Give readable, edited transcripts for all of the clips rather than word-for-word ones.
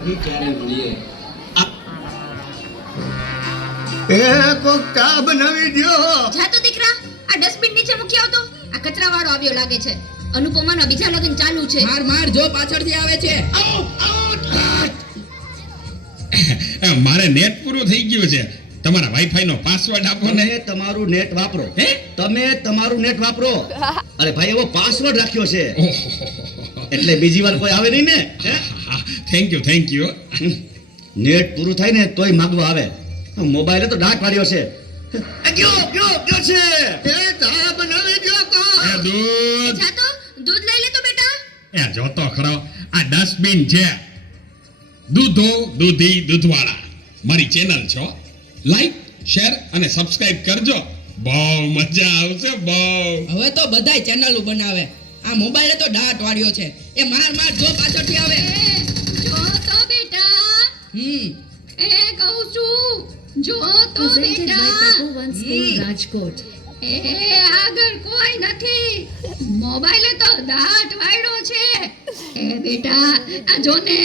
ક્યારે મળીએ? કોક ચા બનાવી દ્યો. જા તો દીકરા, આ ડસ્ટબિન નીચે મૂકી આવતો. આ કચરાવાળો આવ્યો લાગે છે. અનુપમાના બીજા લગ્ન ચાલુ છે. માર જો પાછળથી આવે છે. મારે નેટ પૂરું થઈ ગયું છે. તમારા વાઈફાઈ નો પાસવર્ડ આપો ને. તમે તમારું નેટ વાપરો. તમે તમારું નેટ વાપરો. અરે ભાઈ એવો પાસવર્ડ રાખ્યો છે એટલે બીજી વાર કોઈ આવે નહીં ને. Thank you. નેટ પૂરું થાય ને તોય માંગવા આવે. મોબાઈલે તો ડાક વાળ્યો છે. ગયો છે. ચા બનાવી દ્યો તો. દૂધ જા તો દૂધ લઈ લે તો બેટા. જોતો ખરો, આ ડસ્ટબિન છે. દૂધો દૂધી દૂધવાળા મારી ચેનલ છો. લાઈક શેર અને સબસ્ક્રાઇબ કરજો. બહુ મજા આવશે. બહુ. હવે તો બધાય ચેનલો બનાવે. આ મોબાઈલે તો દાટ વાળ્યો છે. એ માર જો પાછળથી આવે. જો તો બેટા, એ કહું છું, જો તો Presented by બેટા. Tapovan School, Rajkot. એ આગળ કોઈ નથી. મોબાઈલે તો દાટ વાળ્યો છે. એ બેટા, આ જો ને,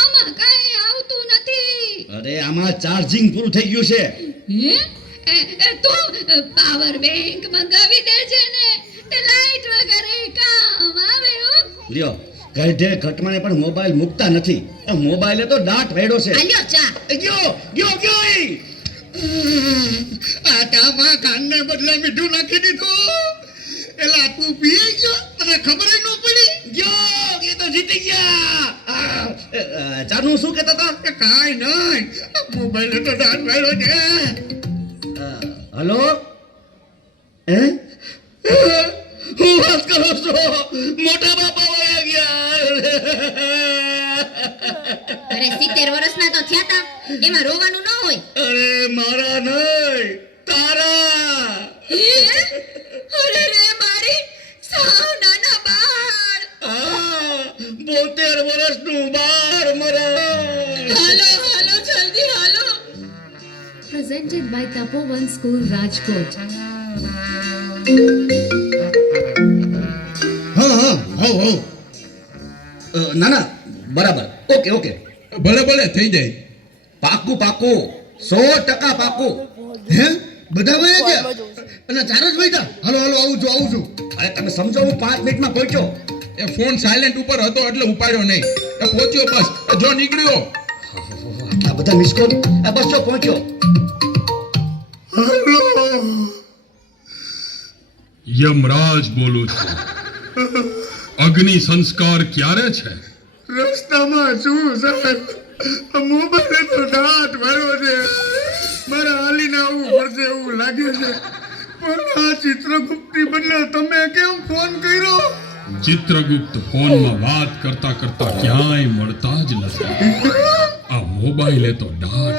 આમાં કઈ આવતું નથી. અરે આમાં ચાર્જિંગ પૂરું થઈ ગયું છે. હે? તું પાવર બેંક મંગાવી દેજે ને. તે લાઈટ વગર કામ આવે હો. લ્યો ગઢે ઘટમાને પણ મોબાઈલ મૂકતા નથી. મોબાઈલે તો દાટ વાળ્યો છે. આલ્યો ચા. ગયો ઈ. આટામાં કાનને બદલે મીઠું નાખી દીધું. એલા તું પી ગયો તને ખબર ન પડી. ગયો એ તો જીતી ગયા. જાનું શું કહેતા હતા? કાઈ નહીં, મોબાઈલે તો દાટ વાળ્યો છે. હલો હું વાત કરો છો? મોટા બાપા વયા ગયા. અરે 70 વર્ષના તો થયા તા. એમાં રોવાનું ન હોય. અરે મારા નહીં, તારા. અરે રે મારી સાવ નાના બાળ. 72 વર્ષનું બાર મરા. હાલો જલ્દી હાલો. Presented by Tapovan School, Rajkot. ના બરાબર. ઓકે ભલે થઈ જાય. પાકું 100% પાકું. હે બધા વયા ગયા અને ચાર જ વયા. હાલો આવું છું. અરે તમે સમજો, હું 5 મિનિટમાં પહોંચ્યો. એ ફોન સાયલેન્ટ ઉપર હતો એટલે ઉપાડ્યો નહીં. એ પહોંચ્યો બસ. જો નીકળ્યો. આ બધા મિસ કોલ. બસ જો પહોંચ્યો. યમરાજ બોલું છું. અગ્નિ સંસ્કાર ક્યારે છે? રસ્તામાં શું સાહેબ, મોબાઈલ તો દાટ ભર્યો છે. મારા હાલીને આવવું પડશે એવું લાગે છે. પણ આ ચિત્રગુપ્તની બદલે તમે કેમ ફોન કર્યો? ચિત્રગુપ્ત ફોનમાં વાત કરતા ક્યાંય મળતા જ નથી. આ મોબાઈલે તો ડાટ